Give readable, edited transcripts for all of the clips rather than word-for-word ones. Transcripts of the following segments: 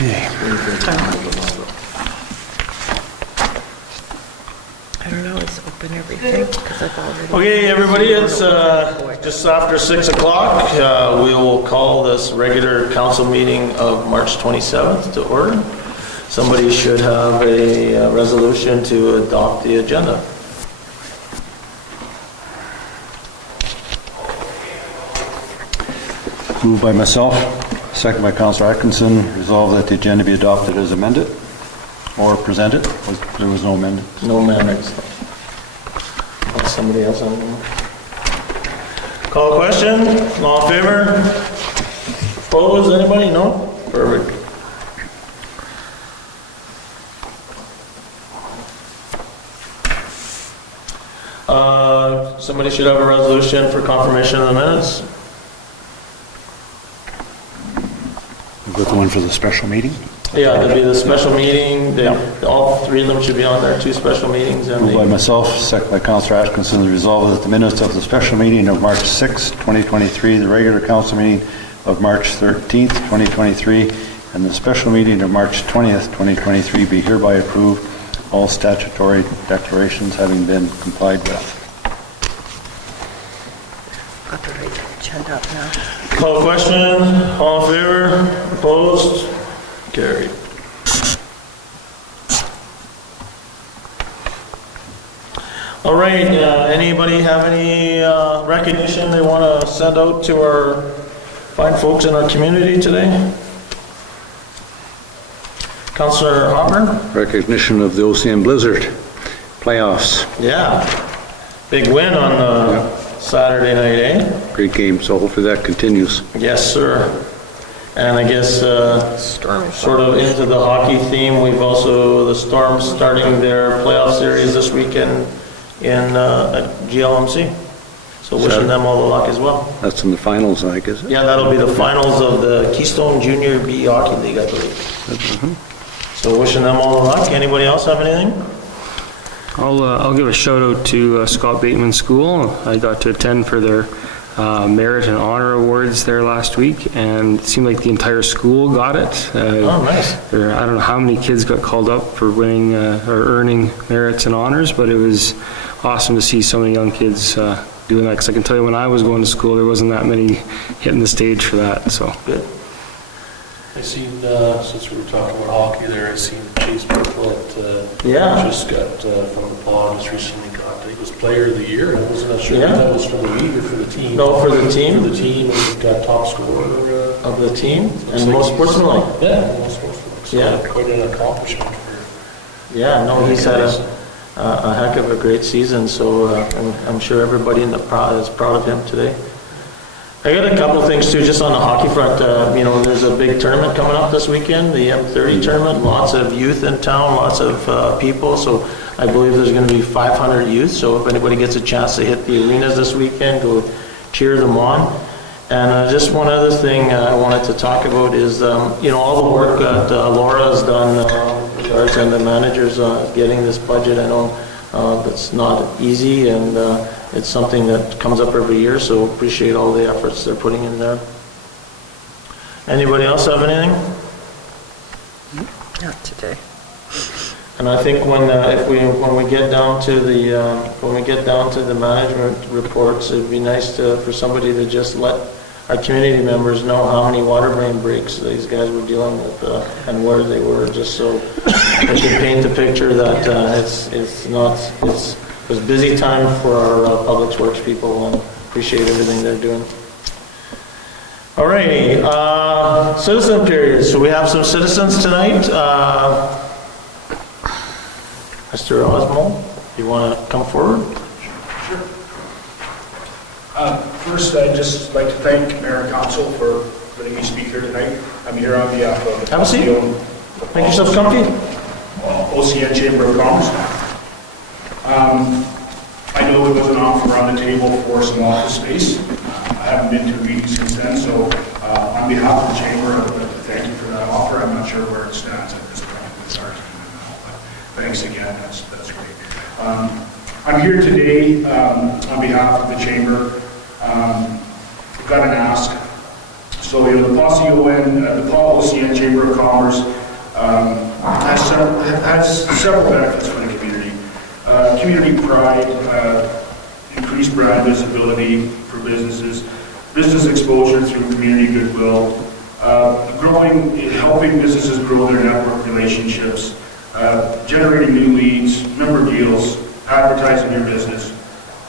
Okay. I don't know, it's open everything, because I've already... Okay, everybody, it's just after 6 o'clock. We will call this regular council meeting of March 27th to order. Somebody should have a resolution to adopt the agenda. Moved by myself, second by Councillor Atkinson. Resolve that the agenda be adopted as amended or presented. There was no amendment. No amendments. Somebody else on there? Call a question. All in favor? Opposed? Anybody? No? Perfect. Somebody should have a resolution for confirmation of the minutes. We've got the one for the special meeting. Yeah, there'll be the special meeting. All three of them should be on there, 2 special meetings. And Moved by myself, second by Councillor Atkinson. Resolve that the minutes of the special meeting of March 6, 2023, the regular council meeting of March 13th, 2023, and the special meeting of March 20th, 2023 be hereby approved, all statutory declarations having been complied with. Got the right agenda up now. call a question. All in favor? Opposed? Carried. All right, anybody have any recognition they want to send out to our fine folks in our community today? Councillor Hopper? Recognition of the OCN Blizzard playoffs. Yeah, big win on Saturday night, eh? Great game, so hopefully that continues. Yes, sir. And I guess sort of into the hockey theme, we've also, the Storm starting their playoff series this weekend in GLMC. So wishing them all the luck as well. That's in the finals, I guess. Yeah, that'll be the finals of the Keystone Junior B Hockey League, I believe. So wishing them all the luck. Anybody else have anything? I'll give a shout out to Scott Bateman School. I got to attend for their merit and honor awards there last week, and it seemed like the entire school got it. Oh, nice. I don't know how many kids got called up for winning or earning merits and honors, but it was awesome to see so many young kids doing that, because I can tell you when I was going to school there wasn't that many hitting the stage for that. So good. I seen, since we were talking about hockey there, I seen Chase Bartlett just got from the Paw, just recently got, I think it was Player of the Year. I wasn't sure if that was from the league or for the team. No, for the team. For the team, and got top scorer Of the team, and most sportsmanlike. Yeah, most sportsmanlike. So Yeah. quite an accomplishment for. Yeah, no, he's had a heck of a great season, so I'm sure everybody in the crowd is proud of him today. I got a couple of things too, just on the hockey front. There's a big tournament coming up this weekend, the M30 tournament. Lots of youth in town, lots of people. So I believe there's going to be 500 youth. So if anybody gets a chance to hit the arenas this weekend, go cheer them on. And just one other thing I wanted to talk about is, all the work that Laura has done, and the managers getting this budget. I know that's not easy, and it's something that comes up every year, so appreciate all the efforts they're putting in there. Anybody else have anything? Not today. And I think when we get down to the management reports, it'd be nice for somebody to just let our community members know how many water main breaks these guys were dealing with and where they were, just so they can paint the picture that it was a busy time for our public works people, and appreciate everything they're doing. Alrighty, citizen period. So we have some citizens tonight. Mr. Osmo, you want to come forward? Sure. First, I'd just like to thank Mayor and Council for letting me speak here tonight. I'm here on behalf of the Have a seat. Make yourself comfy. OCN Chamber of Commerce. I know there was an offer on the table for some office space. I haven't been to a meeting since then, so on behalf of the Chamber, I would like to thank you for that offer. I'm not sure where it stands at this point with our team now, but thanks again. That's great. I'm here today on behalf of the Chamber. We've got an ask. So, the Paul OCN Chamber of Commerce has several benefits for the community. Community pride, increased brand visibility for businesses, business exposure through community goodwill, helping businesses grow their network relationships, generating new leads, member deals, advertising your business.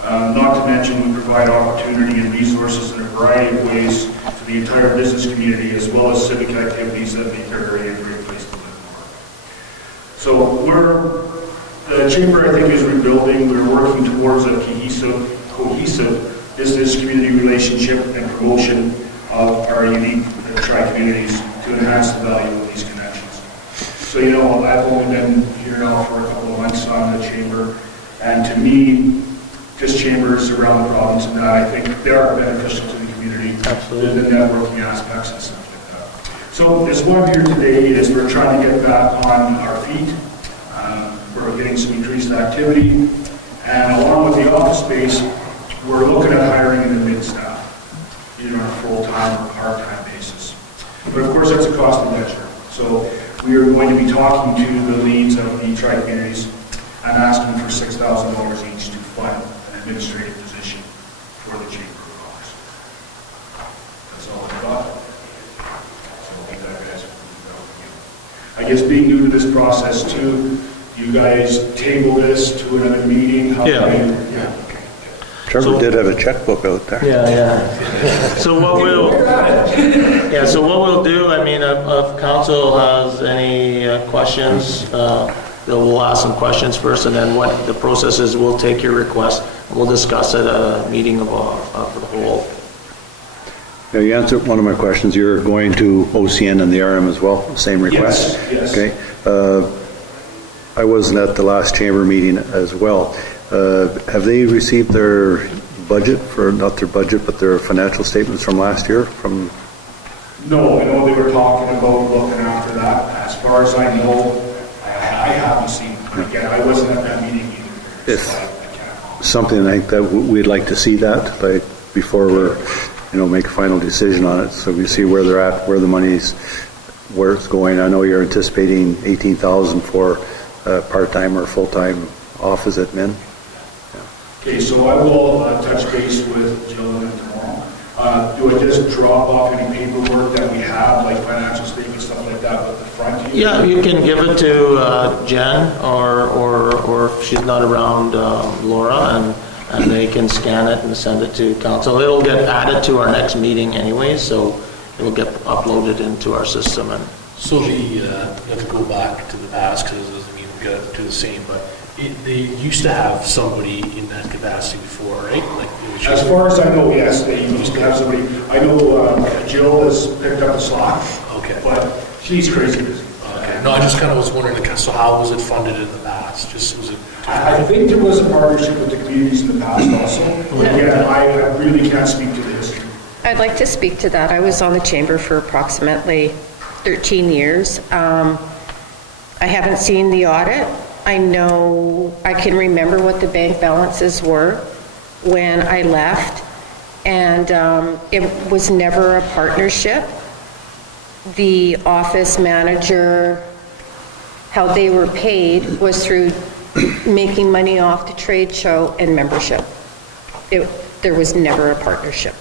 Not to mention, we provide opportunity and resources in a variety of ways to the entire business community, as well as civic activities that make our area a great place to live. So the Chamber, I think, is rebuilding. We're working towards a cohesive business community relationship and promotion of our unique tri-communities to enhance the value of these connections. So, I've only been here now for a couple of months on the Chamber, and to me, just chambers around the province, and I think they are beneficial to the community. Absolutely. The networking aspects and stuff like that. So this one here today is we're trying to get back on our feet. We're getting some increased activity, and along with the office space, we're looking at hiring an admin staff, either on a full-time or part-time basis. But of course, that's a costly venture. So we are going to be talking to the leads of the tri-communities and asking for $6,000 each to fund an administrative position for the Chamber of Commerce. That's all I've got. So I think that guys will. I guess being new to this process too, you guys table this to another meeting? Yeah. Trevor did have a checkbook out there. Yeah. So what we'll do, I mean, if council has any questions, we'll ask some questions first, and then what the process is, we'll take your request, and we'll discuss it at a meeting of the whole. Yeah, you answered one of my questions. You're going to OCN and the RM as well, same request? Yes. Okay. I wasn't at the last chamber meeting as well. Have they received their budget not their budget, but their financial statements from last year? No, I know they were talking about looking after that. As far as I know, I haven't seen it. Again, I wasn't at that meeting either. If so I can't comment. something like that, we'd like to see that before we're, make a final decision on it. So we see where they're at, where the money's, where it's going. I know you're anticipating $18,000 for part-time or full-time office admin. Okay, so I will touch base with Jill tomorrow. Do I just drop off any paperwork that we have, like financial statements, stuff like that, at the front? Yeah, you can give it to Jen, or if she's not around, Laura, and they can scan it and send it to council. It'll get added to our next meeting anyway, so it'll get uploaded into our system. And So you have to go back to the past, because it doesn't mean we got to do the same, but they used to have somebody in that capacity before, right? As far as I know, yes, they used to have somebody. I know Jill has picked up the slack. Okay. But she's crazy busy. Okay. No, I just kind of was wondering, so how was it funded in the past? Was it? I think there was a partnership with the communities in the past also. But again, I really can't speak to the history. I'd like to speak to that. I was on the chamber for approximately 13 years. I haven't seen the audit. I know, I can remember what the bank balances were when I left, and it was never a partnership. The office manager, how they were paid was through making money off the trade show and membership. There was never a partnership.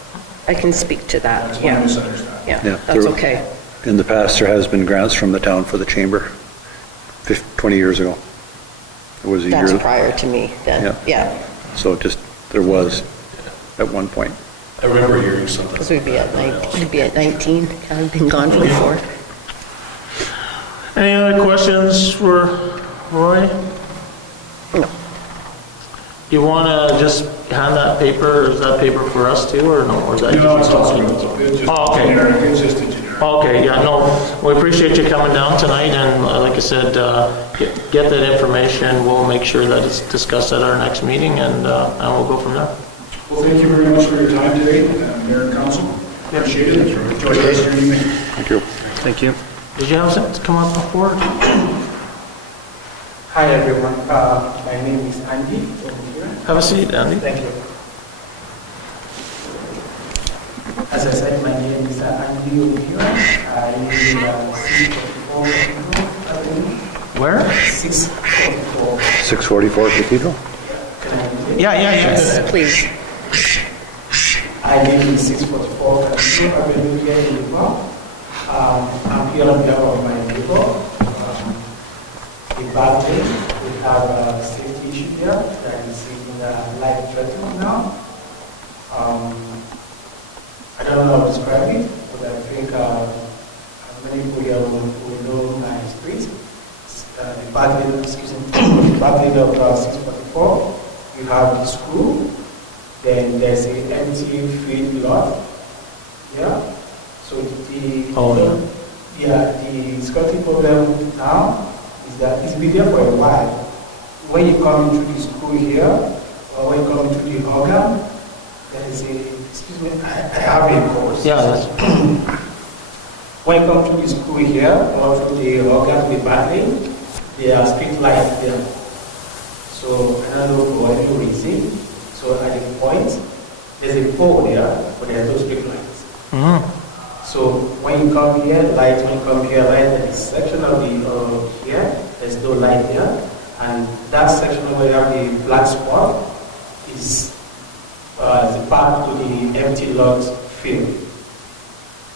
I can speak to that. That's my misunderstanding. Yeah, that's okay. In the past, there has been grants from the town for the chamber, 20 years ago. It was a That's year. prior to me then, yeah. So there was at one point. I remember hearing something. Because we'd be at 19, I've been gone for 4. any other questions for Roy? No. You want to just hand that paper, or is that paper for us too, or no? Or is that No, just it's also, talking? it's just Oh, okay. generic. It's just a generic. Okay, yeah, no, we appreciate you coming down tonight, and like I said, get that information. We'll make sure that it's discussed at our next meeting, and we'll go from there. Well, thank you very much for your time today, Mayor and Council. Appreciate it. Enjoy the rest of your evening. Thank you. Thank you. Did you have something to come up before? Hi everyone, my name is Andy. Have a seat, Andy. Thank you. As I said, my name is Andy Andy O'Neill. I live in 644 Avenue. Where? 644. 644 Cathedral? Can I use it? Yeah. Yes, please. I live in 644 Cathedral Avenue here in Liverpool. I'm here on behalf of my neighbor. In Berkeley, we have a safety issue here that is in life threatening now. I don't know how to describe it, but I think many people here will know my street. The Berkeley, the Berkeley of 644. You have the school, then there's an empty field lot. Yeah. So the security problem now is that it's been there for a while. When you come into the school here, or when you come into the organ, there is excuse me, I have a course. Yeah, that's, when you come to the school here, or to the organ with Berkeley, there are street lights there. So I don't know for any reason. So at the point, there's a pole there, but there's no street lights. So when you come here, light, when you come here, light, there is a section of the here, there's no light here. And that section where you have the black spot is the path to the empty lot field.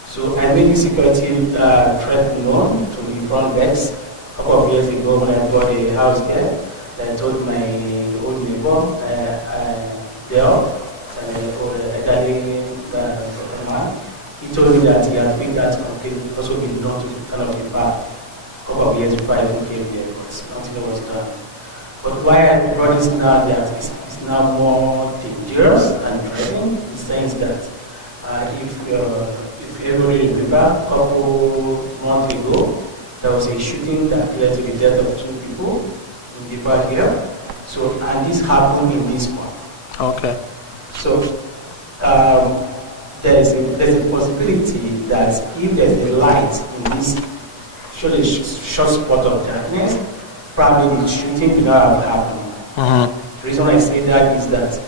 So I made the security threat known to the front desk a couple of years ago when I bought a house there. I told my old neighbor there, elderly man. He told me that he had been that complaint also been done to kind of the back a couple of years before I even came there, because nothing was done. But why I brought this now that it's now more dangerous and threatening, in the sense that if you ever remember, a couple months ago, there was a shooting that led to the death of 2 people in the park here. So, and this happened in this month. okay. So, there's a possibility that if there's a light in this short spot of darkness, probably the shooting will not have happened. The reason I say that is that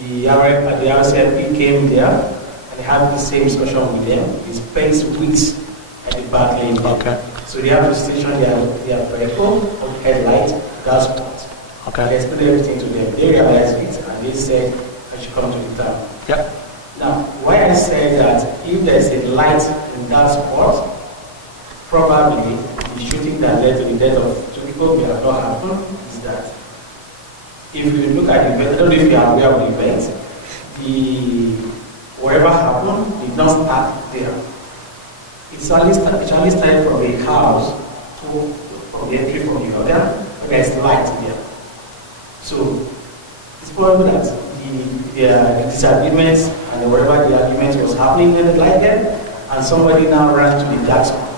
the RCMP came there and they had the same discussion with them. They spent weeks at the back lane. Okay. So they have to station their vehicle or headlight, that spot. Okay. They explained everything to them. They realized it and they said I should come to the town. Yep. Now, why I say that if there's a light in that spot, probably the shooting that led to the death of 2 people may have not happened is that if you look at the event, I don't know if you are aware of the event, whatever happened did not start there. It only started from a house from the entry from the other, but there's light there. So it's probably that the disagreements and wherever the argument was happening in the light there, and somebody now ran to the dark spot.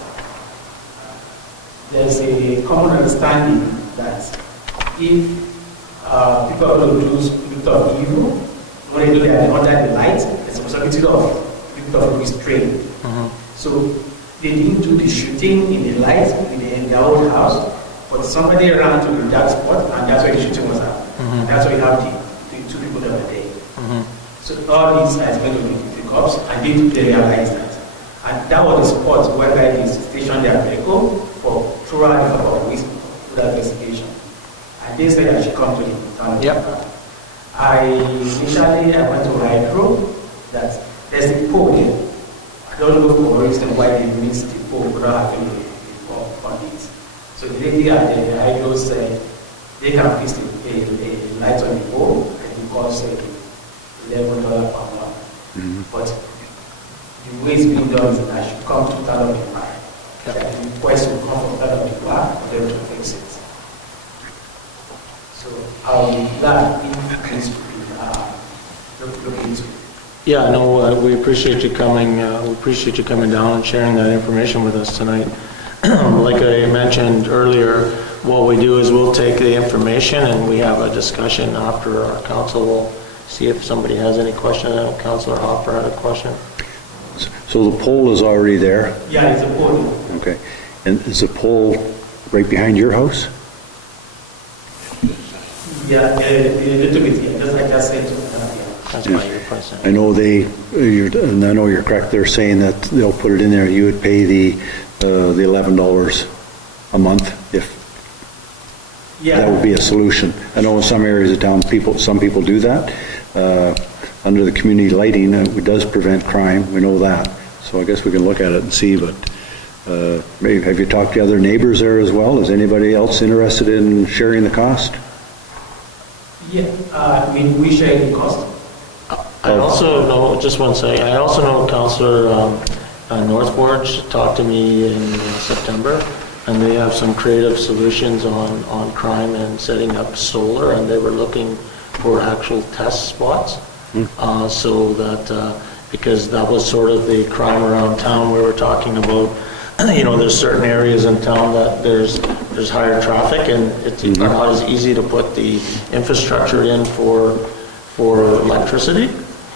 There's a common understanding that if people are going to do spirit of evil, when they do that under the light, there's a possibility of spirit of restraint. So they didn't do the shooting in the light in their own house, but somebody ran to the dark spot, and that's where the shooting was happening. That's why you have the 2 people that were there. So all these has made of the cops, and they realized that. And that was the spot where they stationed their vehicle for throughout a couple of weeks for that investigation. And they said I should come to the town. Yep. Initially I went to Ride Road, that there's a pole there. I don't know for reason why they missed the pole without having on it. So the lady at the Ride Road said they can fix a light on the pole and it costs $11 per month. But the way it's being done is that I should come to town of the park. That the request will come from town of the park for them to fix it. So I'll be glad if this will be looked into. Yeah, no, we appreciate you coming. We appreciate you coming down and sharing that information with us tonight. Like I mentioned earlier, what we do is we'll take the information and we have a discussion after our council. We'll see if somebody has any question. I know Councillor Hopper had a question. So the pole is already there? Yeah, it's a pole. Okay. And is the pole right behind your house? Yeah, a little bit, yeah. Just like I said to That's why you're 20%. I know and I know you're correct, they're saying that they'll put it in there, you would pay the $11 a month if that would be a solution. I know in some areas of town, some people do that. Under the community lighting, it does prevent crime, we know that. So I guess we can look at it and see, but maybe, have you talked to other neighbors there as well? Is anybody else interested in sharing the cost? Yeah, we share the cost. I also know, just one second, I also know Councillor Northforge talked to me in September, and they have some creative solutions on crime and setting up solar, and they were looking for actual test spots. So that, because that was sort of the crime around town, we were talking about, there's certain areas in town that there's higher traffic, and it's not as easy to put the infrastructure in for electricity.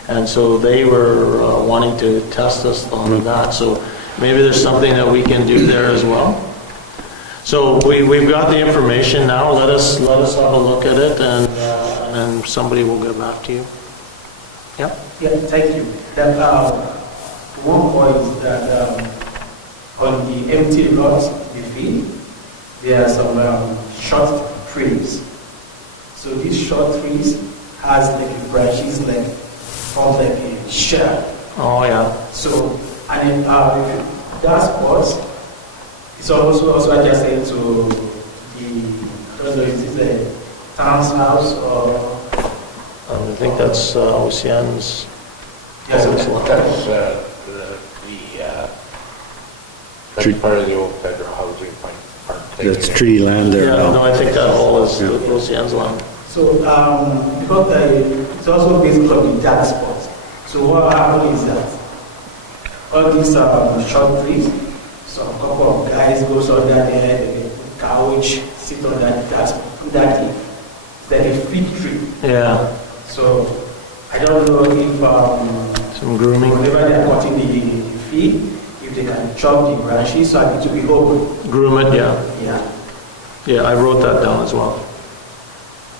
And so they were wanting to test us on that. So maybe there's something that we can do there as well. So we've got the information now. Let us have a look at it, and then somebody will get back to you. Yeah. Yeah, thank you. That, one point is that on the empty lots we feed, there are some short trees. So these short trees has like branches like form like a shell. Oh yeah. So and then that spot is also adjacent to the, I don't know, is it the town's house or? I think that's Ocean's. Yes, that's part of the old federal housing fund. That's treaty land there Yeah, now. no, I think that all is Ocean's land. So because it's also based on the dark spots. So what happens is that all these short trees, so a couple of guys goes on that there, the couch, sit on that spot, that tree. It's like a fig tree. Yeah. So I don't know if Some grooming. whenever they are cutting the feed, if they can chop the branches so it to be open. Groom it, yeah. Yeah. Yeah, I wrote that down as well.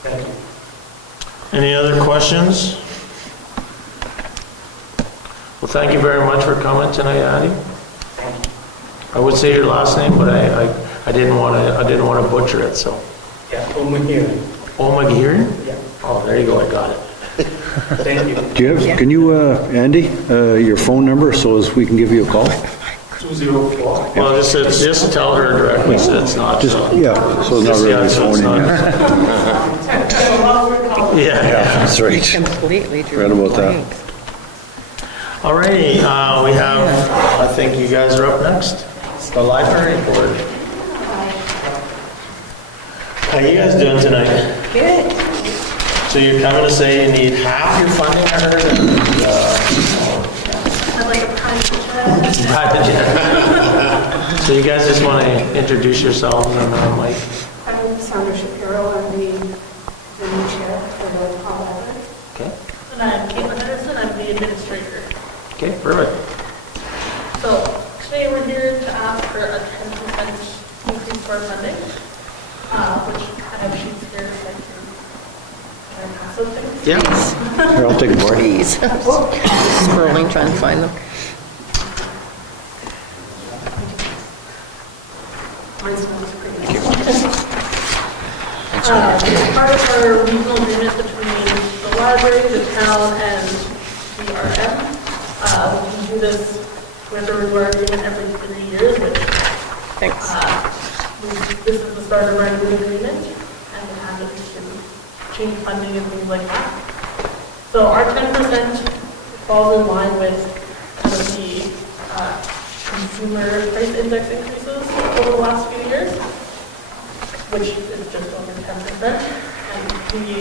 Thank you. Any other questions? Well, thank you very much for coming tonight, Andy. I would say your last name, but I didn't want to butcher it, so. Yeah, over here. Omagirin? Yeah. Oh, there you go, I got it. Thank you. Do you have, can you, Andy, your phone number so as we can give you a call? 204. Well, just tell her directly that it's not. Just, yeah, so it's not really so it's phoning. not- Yeah. That's right. Completely drew Read about that. blank. All righty, we have, I think you guys are up next. The library board. How you guys doing tonight? Good. So you're coming to say you need half your funding, I heard? I'd like a private jet. Private jet. So you guys just want to introduce yourselves and like, I'm Sandra Shapiro. I'm the new chair for the Hall Library. okay, And I'm Caitlin Henderson. I'm the administrator. okay, perfect. So today we're here to ask for a 10% increase for our funding, which I have sheets here so I can pass those things. Yeah. Here, I'll take a board. Please. Scrolling, trying to find them. Mine smells pretty good. Part of our regional agreement between the library, the town, and BRM, we can do this with a review agreement every 3 years, which Thanks. this is the start of our new agreement, and we have it to change funding and things like that. So our 10% falls in line with kind of the consumer price index increases over the last few years, which is just over 10%. And we,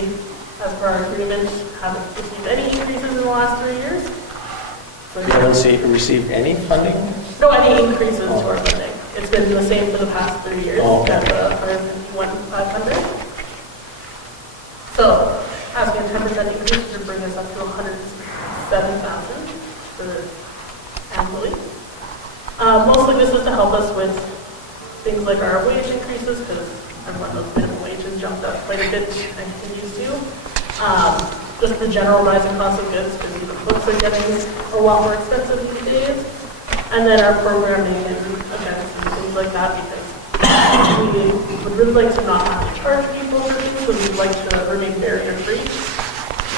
as per our agreement, haven't received any increases in the last 3 years. So You haven't received any funding? no, any increases to our funding. It's been the same for the past 3 years, Oh, okay. at $151,500. So, asking a 10% increase would bring us up to $107,000 for annually. Mostly this is to help us with things like our wage increases, because everyone knows minimum wage has jumped up quite a bit and continues to. just the general rising cost of goods, because even books are getting a lot more expensive these days. And then our programming and events and things like that, because we would really like to not have to charge people for things, and we'd like to remain barrier-free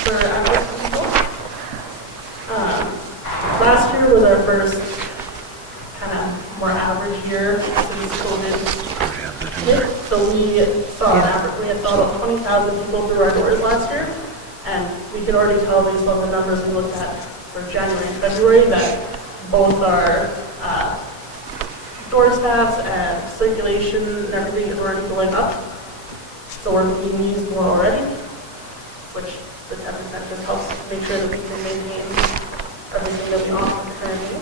for access people. Last year was our first kind of more average year since COVID hit. So we saw about 20,000 people through our doors last year, and we could already tell based on the numbers we looked at for January and February that both our door staffs and circulation and everything is already going up. So we're being used more already, which the 10% just helps make sure that we can maintain everything that we offer currently.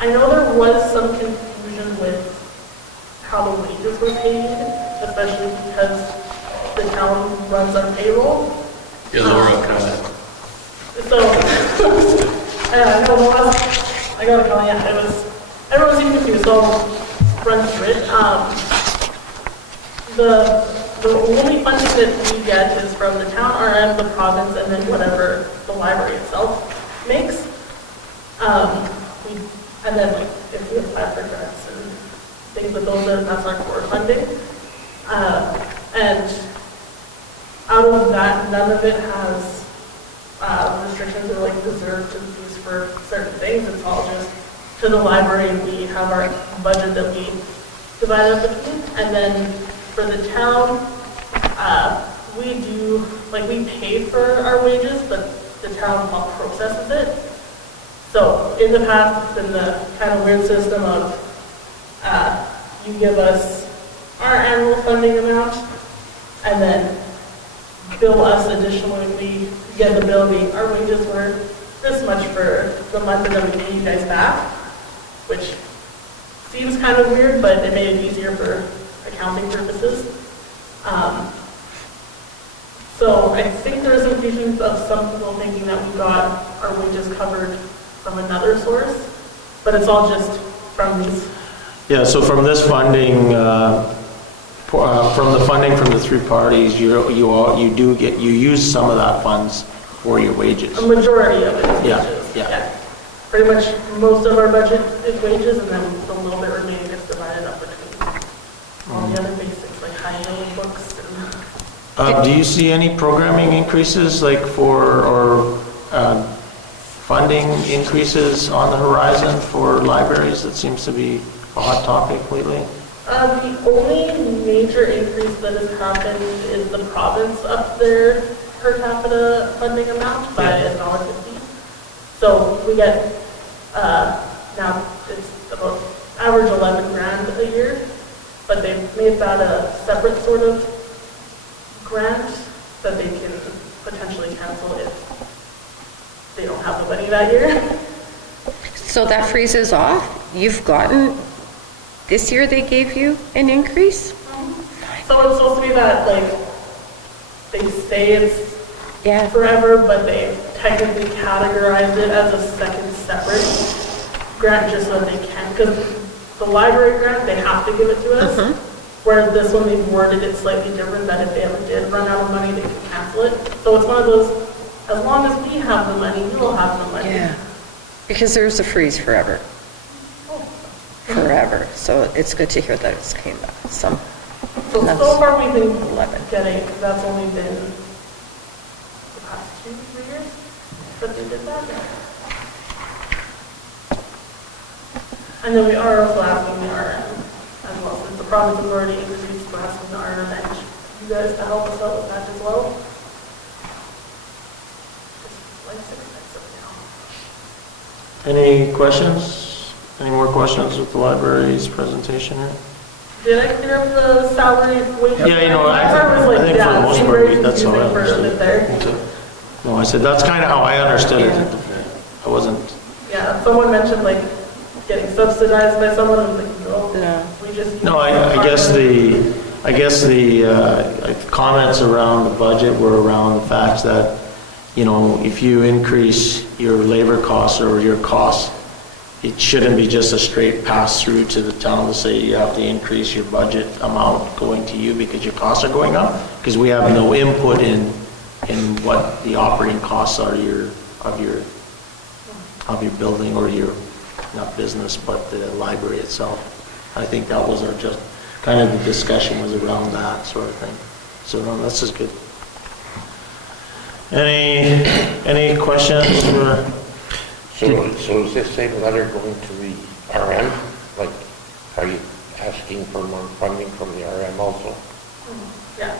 I know there was some confusion with how the wages were paid, especially because the town runs our payroll. Yeah, Laura, comment. So, I know the last, I gotta tell you, it was, everyone seemed confused, so I'll run through it. The only funding that we get is from the town RM, the province, and then whatever the library itself makes. And then like if we apply for grants and things like those, that's our core funding. And out of that, none of it has restrictions or like reserved fees for certain things. It's all just to the library. We have our budget that we divide up between, and then for the town, we do like we pay for our wages, but the town processes it. So in the past, it's been the kind of weird system of you give us our annual funding amount, and then bill us additionally if we get the bill being our wages were this much for the month, and then we pay you guys back, which seems kind of weird, but it made it easier for accounting purposes. So I think there is some confusion of some people thinking that we got our wages covered from another source, but it's all just from these. Yeah, so from this funding, from the funding from the three parties, you use some of that funds for your wages. A majority of it is Yeah, wages. yeah. Pretty much most of our budget is wages, and then the little bit remaining is divided up between all the other basics like high-end books and. Do you see any programming increases like or funding increases on the horizon for libraries? That seems to be a hot topic lately. The only major increase that has happened is the province up their per capita funding amount by $1.50. So we get, now it's about average 11 grand a year, but they've made that a separate sort of grant that they can potentially cancel if they don't have the money that year. So that freezes off? You've gotten, this year they gave you an increase? So it's supposed to be that, like, they say it's Yeah. forever, but they technically categorized it as a second separate grant just so they can, because the library grant, they have to give it to us. Whereas this one, they've worded it slightly different, that if they ever did run out of money, they can cancel it. So it's one of those, as long as we have the money, you'll have the money. Yeah. Because there's a freeze forever. Forever. So it's good to hear that it's came back. So far we've been 11. getting, that's only been the past 2-3 years that they did that. And then we are also asking the RM as well, since the province has already increased, we're asking the RM and you guys to help us out with that as well. It's like 6 months now. Any questions? Any more questions with the library's presentation here? Did I clear up the salary wage? Yeah, you know, I think for the most part, that's how I understood it. No, I said, that's kind of how I understood it. I wasn't. Yeah, someone mentioned like getting subsidized by someone, and like, no, we just. No, I guess the comments around the budget were around the fact that, you know, if you increase your labor costs or your costs it shouldn't be just a straight pass-through to the town to say you have to increase your budget amount going to you because your costs are going up, because we have no input in what the operating costs are of your building or your, not business, but the library itself. I think that was our just, kind of the discussion was around that sort of thing. So no, this is good. Any questions or? So is this same letter going to the RM? Like, are you asking for more funding from the RM also? Yeah,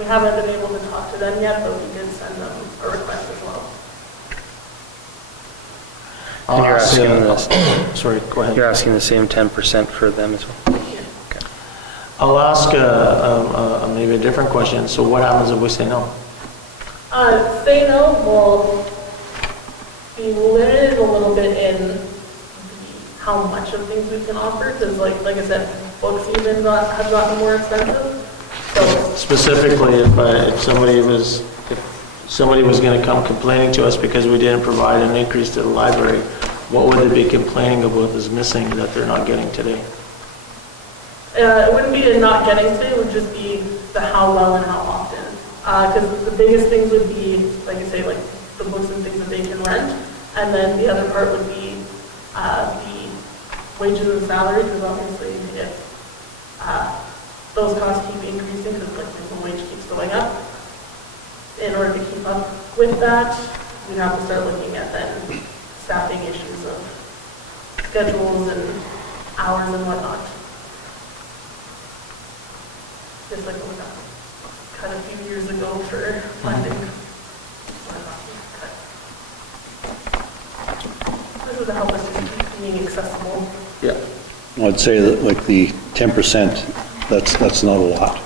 we haven't been able to talk to them yet, but we did send them a request as well. And you're asking Sorry, go ahead. You're asking the same 10% for them as well? Okay. I'll ask maybe a different question. So what happens if we say no? Say no will be limited a little bit in how much of things we can offer, because like I said, books even have gotten more expensive. So Specifically, if somebody was going to come complaining to us because we didn't provide an increase to the library, what would they be complaining about is missing that they're not getting today? it wouldn't be the not getting to, it would just be the how well and how often. Because the biggest things would be, like you say, like the books and things that they can rent, and then the other part would be the wages and salaries, because obviously if those costs keep increasing, because like the wage keeps going up, in order to keep up with that, we'd have to start looking at then staffing issues of schedules and hours and whatnot. Just like we got cut a few years ago for funding. This would help us just keep being accessible. Yeah. I'd say that like the 10%, that's not a lot.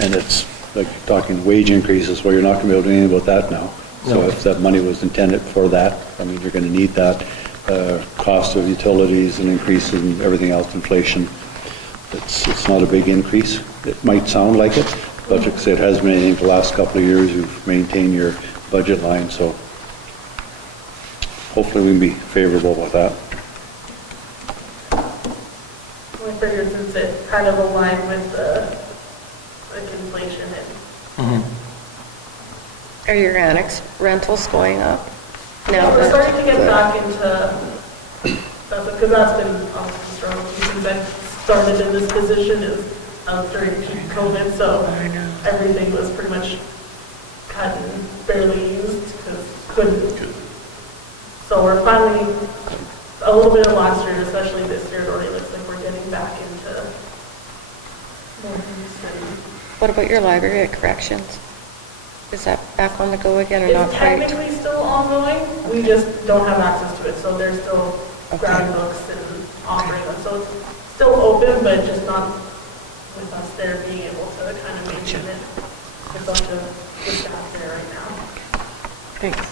And it's like talking wage increases, well, you're not going to be able to do anything about that now. So No. if that money was intended for that, I mean, you're going to need that. Cost of utilities and increases and everything else, inflation. It's not a big increase. It might sound like it, but like I said, it has been anything for the last couple of years. You've maintained your budget line, so hopefully we can be favorable with that. I figured since it kind of aligned with the inflation and Are your annex rentals going up? we're starting to get back into that, because that's been obviously strong since I started in this position is during peak COVID, so everything was pretty much cut and barely used because couldn't. So we're finally a little bit of last year, especially this year, it already looks like we're getting back into more use. And What about your library at corrections? Is that back on the go again or not it's quite? technically still ongoing, we just don't have access to it, so they're still Okay. grabbing books and offering them, so it's still open, but just not with us there being able to kind of maintain it. It's up to the staff there right now. Thanks.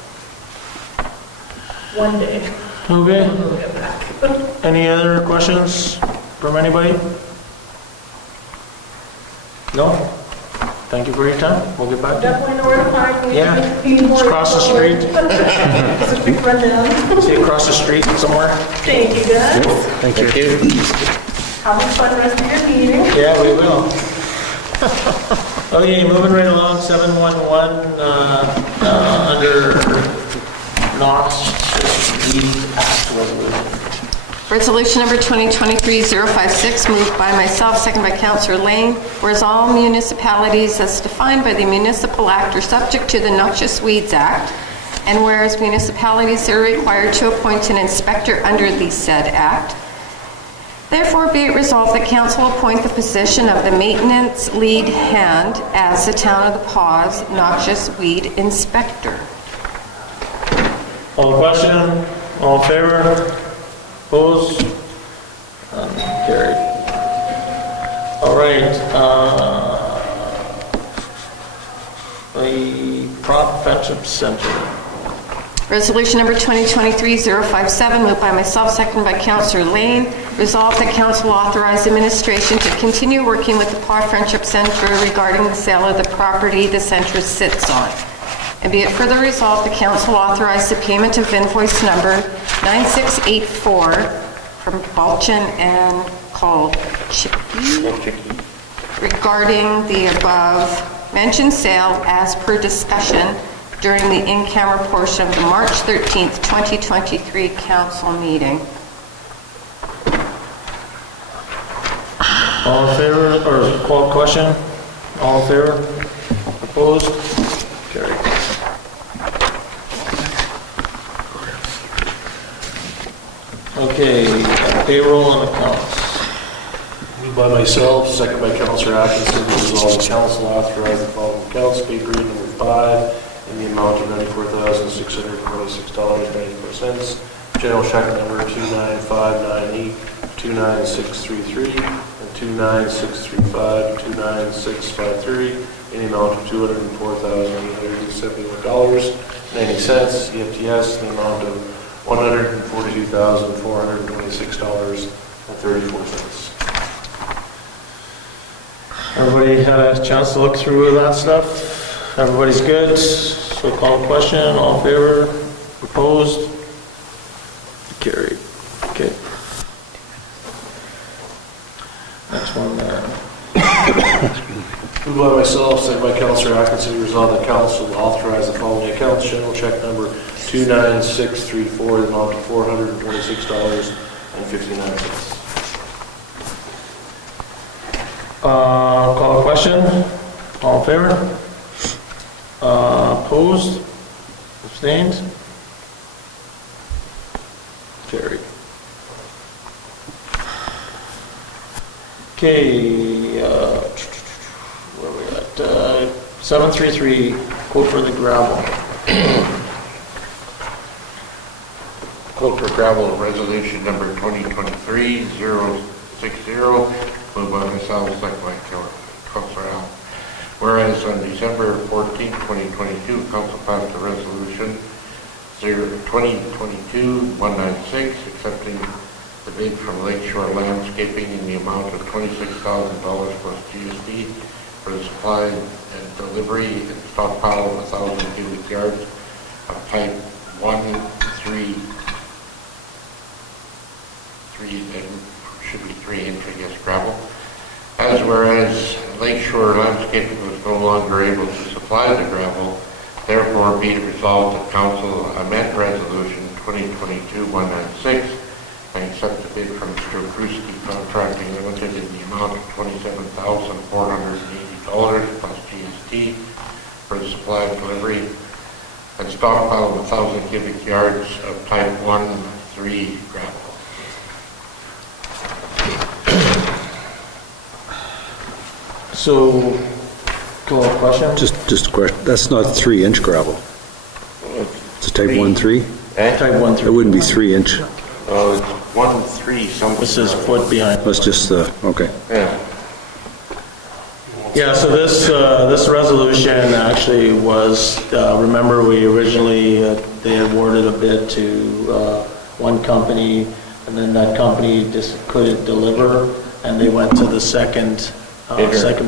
One day, Okay. we'll get back. Any other questions from anybody? No? Thank you for your time. We'll get back to Definitely know where to find me. Yeah. Need more It's across the street. Just a quick rundown. you. See you across the street somewhere. Thank you, guys. Thank you. Have a fun rest of your meeting. Yeah, we will. Okay, moving right along, 711, under Knox Weed Act resolution. Resolution number 2023-056, moved by myself, second by Councillor Lane. Whereas all municipalities as defined by the Municipal Act are subject to the Noxious Weeds Act, and whereas municipalities are required to appoint an inspector under the said act, therefore be it resolved that council appoint the position of the maintenance lead hand as the Town of the Paws Noxious Weed Inspector. All question? All in favor? Opposed? None carried. All right. The Prop Friendship Center. Resolution number 2023-057, moved by myself, seconded by Councillor Lane. Resolved that council authorize administration to continue working with the Paw Friendship Centre regarding the sale of the property the centre sits on. And be it further resolved, the council authorize the payment of invoice number 9684 from Balchin and Colchicky regarding the above-mentioned sale as per discussion during the in-camera portion of the March 13th, 2023 council meeting. All in favor, or call question? All in favor? Opposed? Carried. Okay, payroll and accounts. Moved by myself, second by Councillor Atkinson, to resolve the council authorize the following accounts, pay period number 5, in the amount of $94,646.94. General check number 29598, 29633, and 29635, 29653, in the amount of $204,871.90. EFTS, in the amount of $142,426.34. Everybody had a chance to look through that stuff? Everybody's good? So call a question, all in favor? Opposed? Carried. Okay. Next one there. Moved by myself, second by Councillor Atkinson, to resolve the council will authorize the following accounts. General check number 29634, the amount of $426.59. Call a question, all in favor? Opposed? Abstained? Carried. Okay, where we at? 733, quote for the gravel. Quote for gravel resolution number 2023-060, moved by myself, second by Councillor Allen. Whereas on December 14, 2022, Council passed a resolution 2022-196 accepting the bid from Lakeshore Landscaping in the amount of $26,000 plus GST for the supply and delivery and stockpile of 1,000 cubic yards of pipe 3-inch, I guess, gravel. As whereas Lakeshore Landscaping was no longer able to supply the gravel, therefore be it resolved that Council amend Resolution 2022-196 and accept the bid from Mr. Kruski Contracting Limited in the amount of $27,480 plus GST for the supply and delivery and stockpile of 1,000 cubic yards of type 1-3 gravel. So, call a question? Just a question, that's not 3-inch gravel. It's a type 1-3? Type 1-3. It wouldn't be 3-inch. It's 1-3 something. This is foot behind. That's just the, okay. Yeah. Yeah, so this resolution actually was, remember we originally, they awarded a bid to one company, and then that company just couldn't deliver, and they went to the second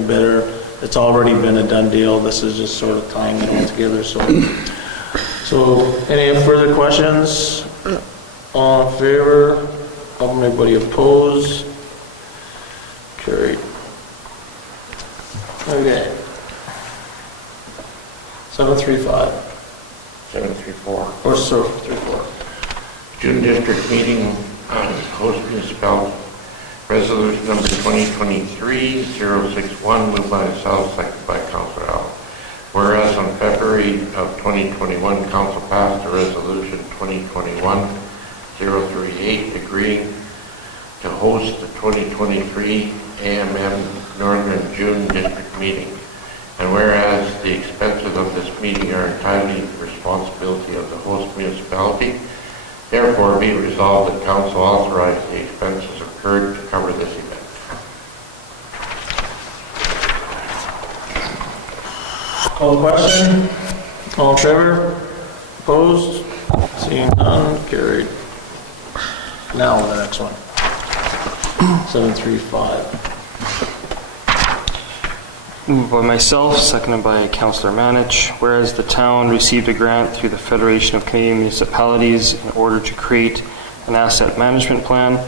bidder. It's already been a done deal. This is just sort of tying it all together. So any further questions? All in favor? Anybody opposed? Carried. Okay. 735. 734. Or 34. June District Meeting on Host Municipality. Resolution number 2023-061, moved by myself, second by Councillor Allen. Whereas on February of 2021, Council passed a resolution 2021-038 agreeing to host the 2023 AMM Northern June District Meeting. And whereas the expenses of this meeting are entirely the responsibility of the host municipality, therefore be resolved that Council authorize the expenses incurred to cover this event. Call the question. All in favor? Opposed? Seeing none, carried. Now the next one. 735. Moved by myself, seconded by Councillor Manich. Whereas the town received a grant through the Federation of Canadian Municipalities in order to create an asset management plan,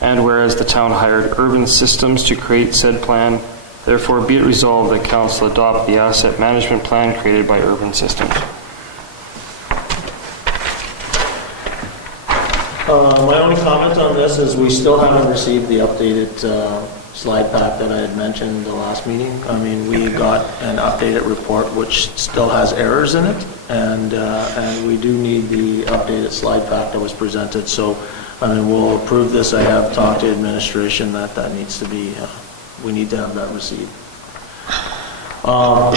and whereas the town hired Urban Systems to create said plan, therefore be it resolved that council adopt the asset management plan created by Urban Systems. My only comment on this is we still haven't received the updated slide pack that I had mentioned the last meeting. I mean, we got an updated report which still has errors in it, and we do need the updated slide pack that was presented. So, I mean, we'll approve this. I have talked to administration that needs to be, we need to have that received.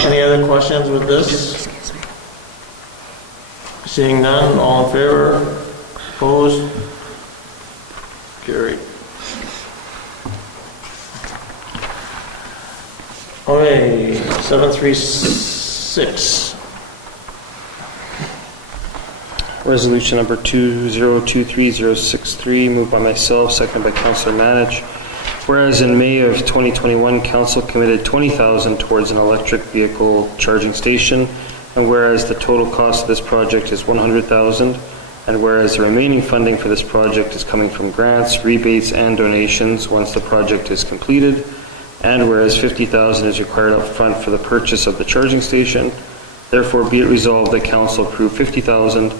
Any other questions with this? Seeing none, all in favor? Opposed? Carried. Okay, 736. Resolution number 2023063, moved by myself, seconded by Councillor Manich. Whereas in May of 2021, Council committed $20,000 towards an electric vehicle charging station, and whereas the total cost of this project is $100,000, and whereas the remaining funding for this project is coming from grants, rebates, and donations once the project is completed, and whereas $50,000 is required up front for the purchase of the charging station, therefore be it resolved that Council approve $50,000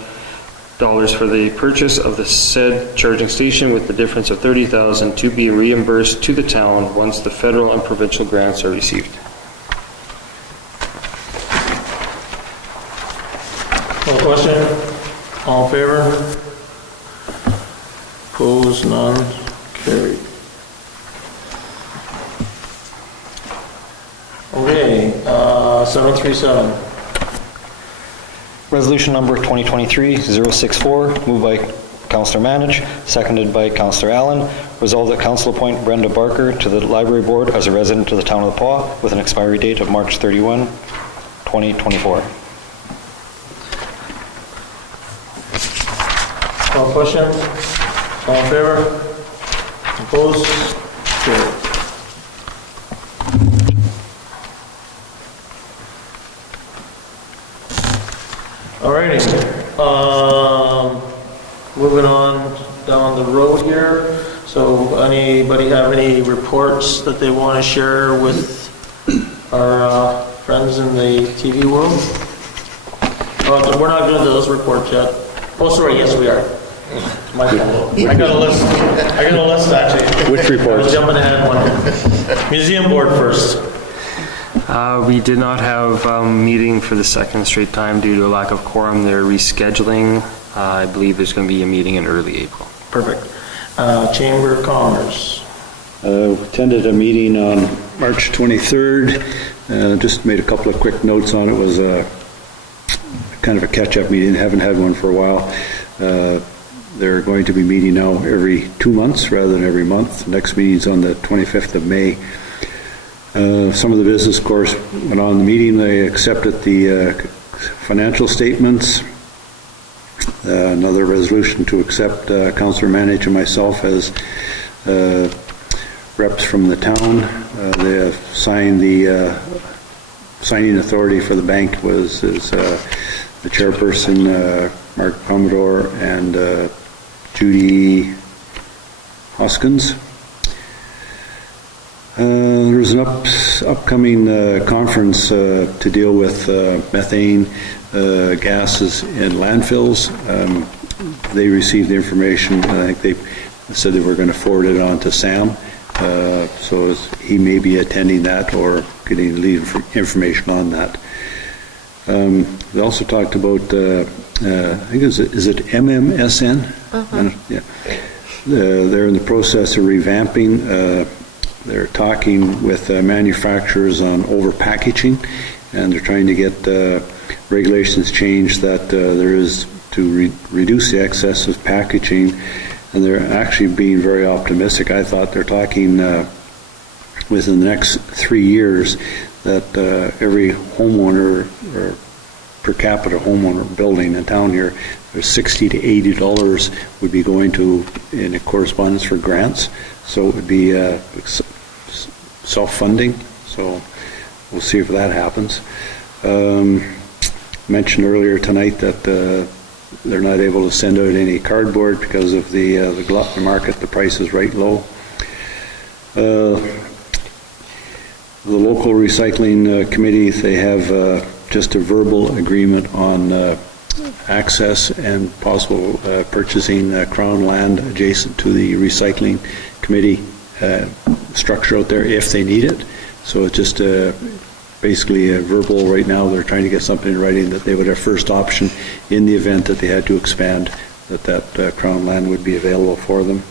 for the purchase of the said charging station, with the difference of $30,000 to be reimbursed to the town once the federal and provincial grants are received. No question? All in favor? Opposed? None? Carried. Okay, 737. Resolution number 2023-064, moved by Councillor Manich, seconded by Councillor Allen. Resolved that Council appoint Brenda Barker to the Library Board as a resident of the Town of the Pas with an expiry date of March 31, 2024. All questions? All in favor? Opposed? Carried. Alrighty, moving on down the road here. So anybody have any reports that they want to share with our friends in the TV world? Oh, we're not doing those reports yet. Oh, sorry, yes we are. My fault. I got a list actually. Which reports? I was jumping ahead one. Museum board first. We did not have a meeting for the second straight time due to a lack of quorum. They're rescheduling. I believe there's going to be a meeting in early April. Perfect. Chamber of Commerce. Attended a meeting on March 23rd. Just made a couple of quick notes on it. It was kind of a catch-up meeting. Haven't had one for a while. They're going to be meeting now every 2 months rather than every month. Next meeting's on the 25th of May. Some of the business, of course, went on in the meeting. They accepted the financial statements. Another resolution to accept Councillor Manich and myself as reps from the town. They have signed the signing authority for the bank is the chairperson, Mark Commodore, and Judy Hoskins. There's an upcoming conference to deal with methane gases in landfills. They received the information, and I think they said they were going to forward it on to Sam. So he may be attending that or getting lead information on that. They also talked about, I think is it MMSN? Yeah. They're in the process of revamping. They're talking with manufacturers on over-packaging, and they're trying to get regulations changed that there is to reduce the excess of packaging, and they're actually being very optimistic. I thought they're talking within the next 3 years that every homeowner or per capita homeowner building in town here, there's $60 to $80 would be going to in a correspondence for grants. So it would be self-funding. So we'll see if that happens. Mentioned earlier tonight that they're not able to send out any cardboard because of the glut in the market. The price is right low. The local recycling committee, they have just a verbal agreement on access and possible purchasing Crown land adjacent to the recycling committee structure out there if they need it. So it's just basically a verbal right now. They're trying to get something in writing that they would have first option in the event that they had to expand, that Crown land would be available for them.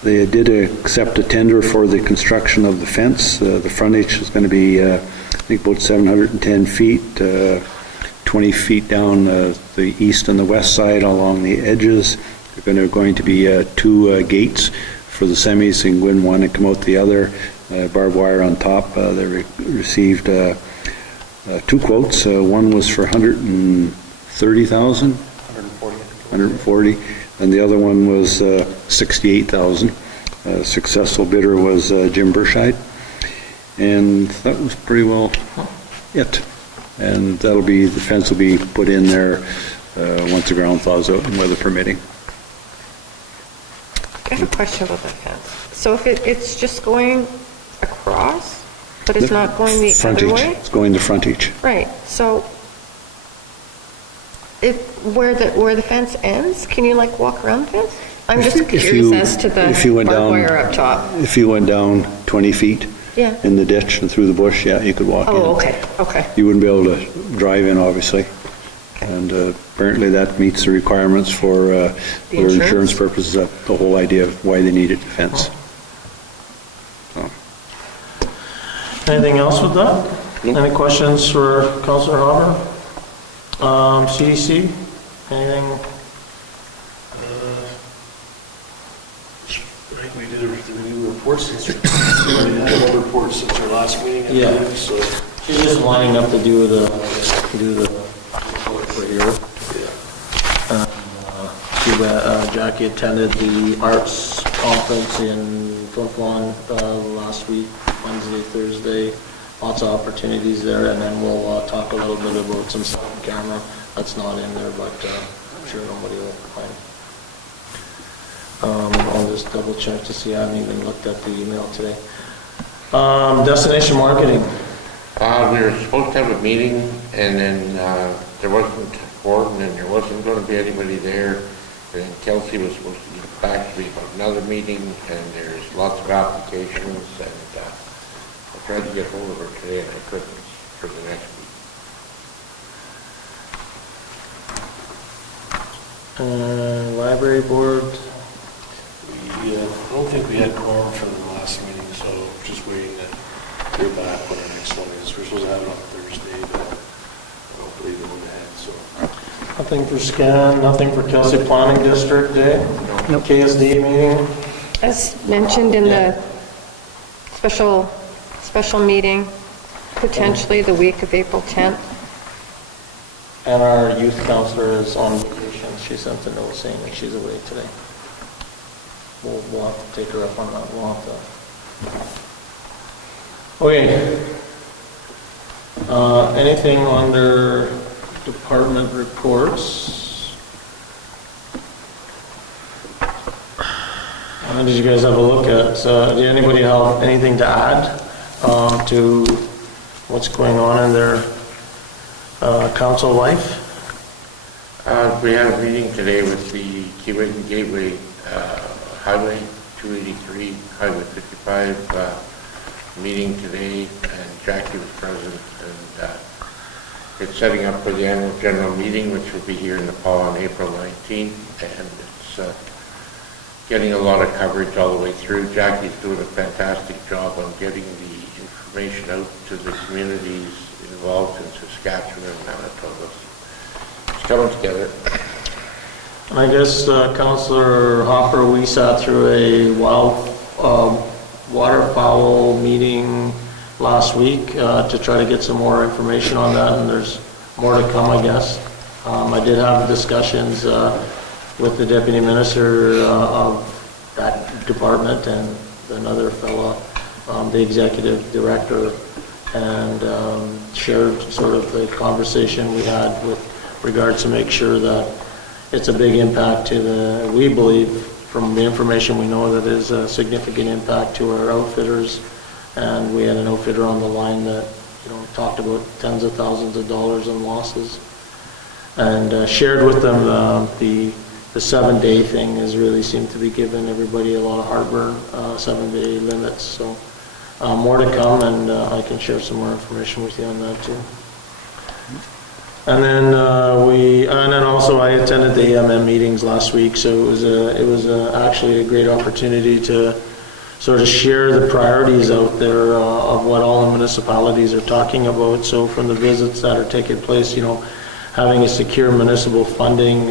They did accept a tender for the construction of the fence. The frontage is going to be, I think, about 710 feet, 20 feet down the east and the west side along the edges. There are going to be 2 gates for the semis, and go in one and come out the other. Barbed wire on top. They received 2 quotes. One was for $130,000. 140. And the other one was $68,000. Successful bidder was Jim Burscheid, and that was pretty well it. And the fence will be put in there once the ground thaws out and weather permitting. I have a question about that fence. So if it's just going across, but it's not going the other way? It's going the frontage. Right. So where the fence ends, can you like walk around the fence? I'm just curious as to the barbed wire up top. If you went down 20 feet Yeah. in the ditch and through the bush, yeah, you could walk in. Oh, okay. You wouldn't be able to drive in, obviously. And apparently that meets the requirements for insurance purposes. The whole idea of why they needed the fence. So. Anything else with that? Any questions for Councillor Hopper? CDC, anything? I think we did a new report since we had a report since our last meeting. I believe, so She's just lining up to do the report for here. Jackie attended the arts conference in Flin Flon last week, Wednesday, Thursday. Lots of opportunities there, and then we'll talk a little bit about some stuff on camera that's not in there, but I'm sure nobody will find. I'll just double check to see. I haven't even looked at the email today. Destination marketing. We were supposed to have a meeting, and then there wasn't Gordon, and there wasn't going to be anybody there. And then Kelsey was supposed to get back to me about another meeting, and there's lots of applications, and I tried to get hold of her today, and I couldn't for the next week. Library board. I don't think we had quorum for the last meeting, so just waiting to hear back when our next one is. We're supposed to have it on Thursday, but I don't believe it went ahead, so. Nothing for SCAN, nothing for Kelsey Planning District Day. No. KSD meeting. As mentioned in the special meeting, potentially the week of April 10th. And our youth counselor is on vacation. She sent a note saying that she's away today. We'll have to take her up on that. We'll have to. Okay. Anything under department reports? Did you guys have a look at? Did anybody have anything to add to what's going on in their council life? We had a meeting today with the Keewatin Gateway Highway 283, Highway 55 meeting today, and Jackie was present, and it's setting up for the annual general meeting, which will be here in Nepal on April 19th, and it's getting a lot of coverage all the way through. Jackie's doing a fantastic job on getting the information out to the communities involved in Saskatchewan and Manitoba. It's coming together. I guess, Councillor Hopper, we sat through a waterfowl meeting last week to try to get some more information on that, and there's more to come, I guess. I did have discussions with the Deputy Minister of that department and another fellow the executive director, and shared sort of the conversation we had with regards to make sure that it's a big impact to the, we believe, from the information we know, that is a significant impact to our outfitters. And we had an outfitter on the line that, talked about tens of thousands of dollars in losses, and shared with them the 7-day thing has really seemed to be giving everybody a lot of heartburn, 7-day limits. So more to come, and I can share some more information with you on that too. And then also I attended the AMM meetings last week, so it was actually a great opportunity to sort of share the priorities out there of what all the municipalities are talking about. So from the visits that are taking place, having a secure municipal funding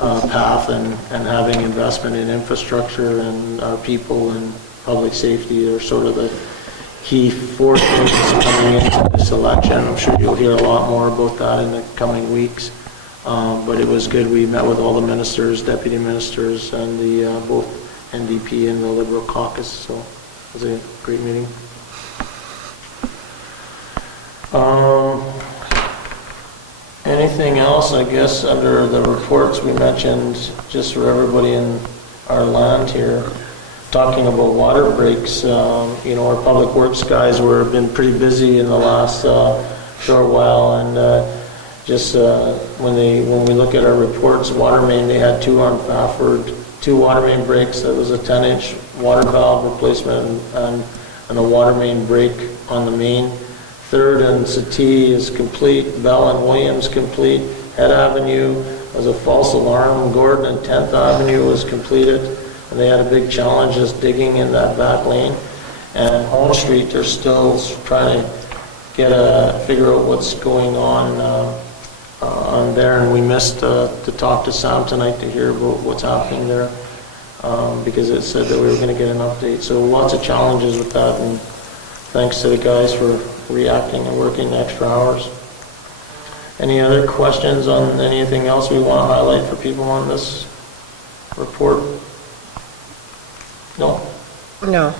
path and having investment in infrastructure and our people and public safety are sort of the key 4 things coming into this election. I'm sure you'll hear a lot more about that in the coming weeks. But it was good. We met with all the ministers, deputy ministers, and the both NDP and the Liberal caucus, so it was a great meeting. Anything else, I guess, under the reports we mentioned, just for everybody in our land here, talking about water breaks. Our public works guys have been pretty busy in the last short while, and when we look at our reports, water main, they had 2 on Fafford, 2 water main breaks. That was a 10-inch water valve replacement and a water main break on the main. 3rd and Settee is complete. Bell and Williams complete. Head Avenue was a false alarm. Gordon and 10th Avenue was completed, and they had a big challenge just digging in that back lane. And Home Street, they're still trying to figure out what's going on there, and we missed to talk to Sam tonight to hear about what's happening there, because it said that we were going to get an update. So lots of challenges with that, and thanks to the guys for reacting and working extra hours. Any other questions on anything else we want to highlight for people on this report? No? No.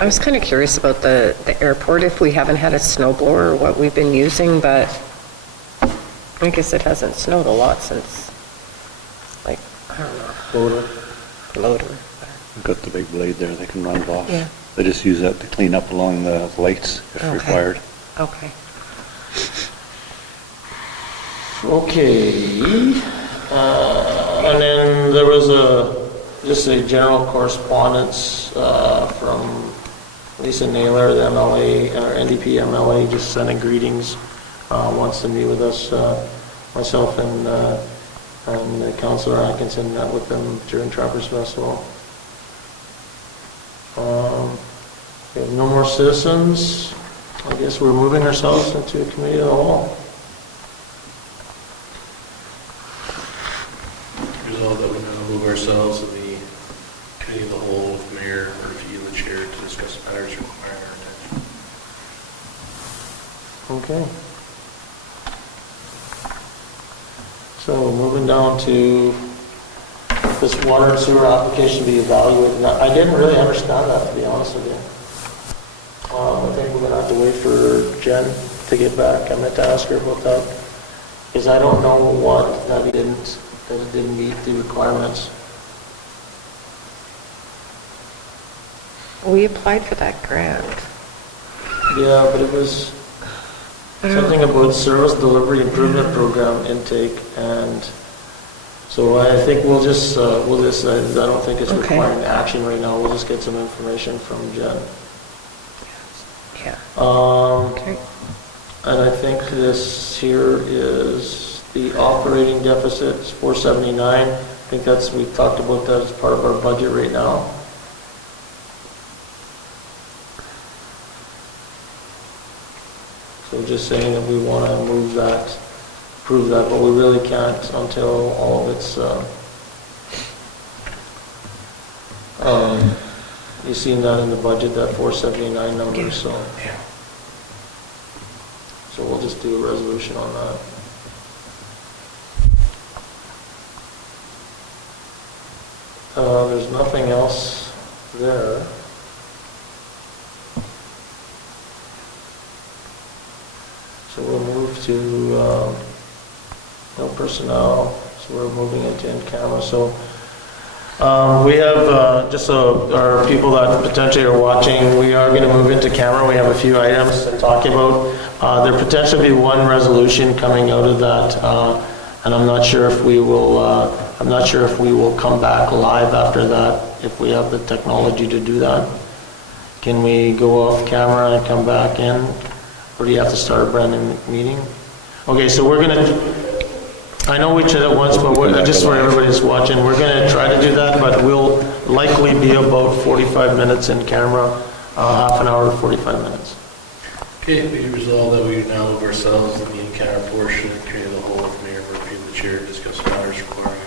I was kind of curious about the airport, if we haven't had a snow blower or what we've been using, but I guess it hasn't snowed a lot since, I don't know. Loader. We've got the big blade there, they can run it off. Yeah. They just use that to clean up along the lights if required. Okay. Okay. And then there was just a general correspondence from Lisa Naylor, the MLA, or NDP MLA, just sending greetings, wants to meet with us. Myself and Councillor Atkinson met with them during Trappers Festival. We have no more citizens. I guess we're moving ourselves into a committee of the whole. Resolved that we're going to move ourselves in the committee of the whole with Mayor Murphy and the chair to discuss matters requiring our attention. Okay. So moving down to this water and sewer application be evaluated. Now, I didn't really understand that, to be honest with you. I think we're going to have to wait for Jen to get back. I meant to ask her about that, because I don't know what that it didn't meet the requirements. We applied for that grant. Yeah, but it was something about service delivery improvement program intake, and so I think we'll just I don't think it's requiring action right now. We'll just get some information from Jen. Yeah. Okay. And I think this here is the operating deficit, it's 479. I think we talked about that as part of our budget right now. So just saying that we want to approve that, but we really can't until all of it's, you've seen that in the budget, that 479 number, so. Yeah. So we'll just do a resolution on that. There's nothing else there. So we'll move to, no personnel, so we're moving into in-camera. So we have, just so our people that potentially are watching, we are going to move into camera. We have a few items to talk about. There potentially be one resolution coming out of that, and I'm not sure if we will come back live after that, if we have the technology to do that. Can we go off camera and come back in, or do you have to start a brand new meeting? Okay, so we're going to, I know we did it once, but just for everybody that's watching, we're going to try to do that, but we'll likely be about 45 minutes in camera, half an hour to 45 minutes. Okay, we resolve that we now move ourselves in the in-camera portion, committee of the whole, with Mayor Murphy and the chair, discuss matters requiring